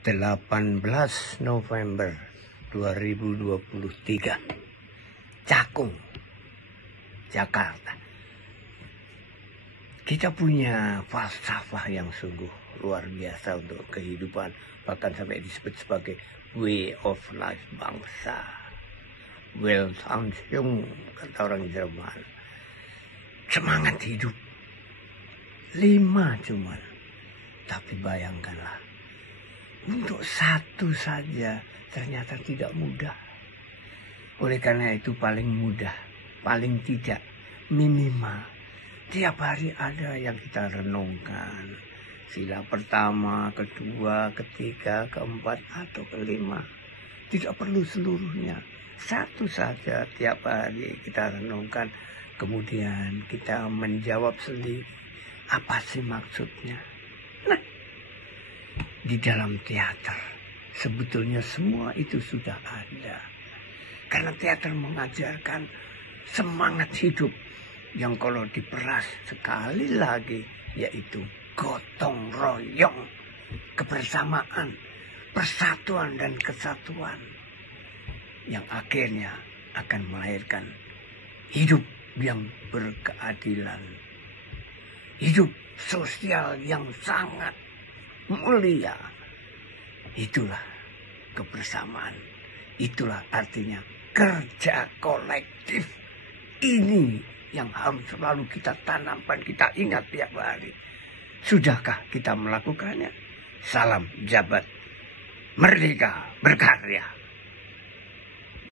18 November 2023, Cakung, Jakarta. Kita punya falsafah yang sungguh luar biasa untuk kehidupan, bahkan sampai disebut sebagai way of life bangsa. Weltanschauung, kata orang Jerman. Semangat hidup 5 cuman. Tapi bayangkanlah, untuk satu saja ternyata tidak mudah. Oleh karena itu paling mudah, paling tidak minimal, tiap hari ada yang kita renungkan. Sila pertama, kedua, ketiga, keempat, atau kelima. Tidak perlu seluruhnya. Satu saja tiap hari kita renungkan. Kemudian kita menjawab sendiri, apa sih maksudnya? Nah, di dalam teater sebetulnya semua itu sudah ada. Karena teater mengajarkan semangat hidup yang kalau diperas sekali lagi, yaitu gotong royong, kebersamaan, persatuan dan kesatuan, yang akhirnya akan melahirkan hidup yang berkeadilan, hidup sosial yang sangat mulia. Itulah kebersamaan, itulah artinya kerja kolektif. Ini yang harus selalu kita tanamkan, kita ingat tiap hari. Sudahkah kita melakukannya? Salam jabat, merdeka berkarya.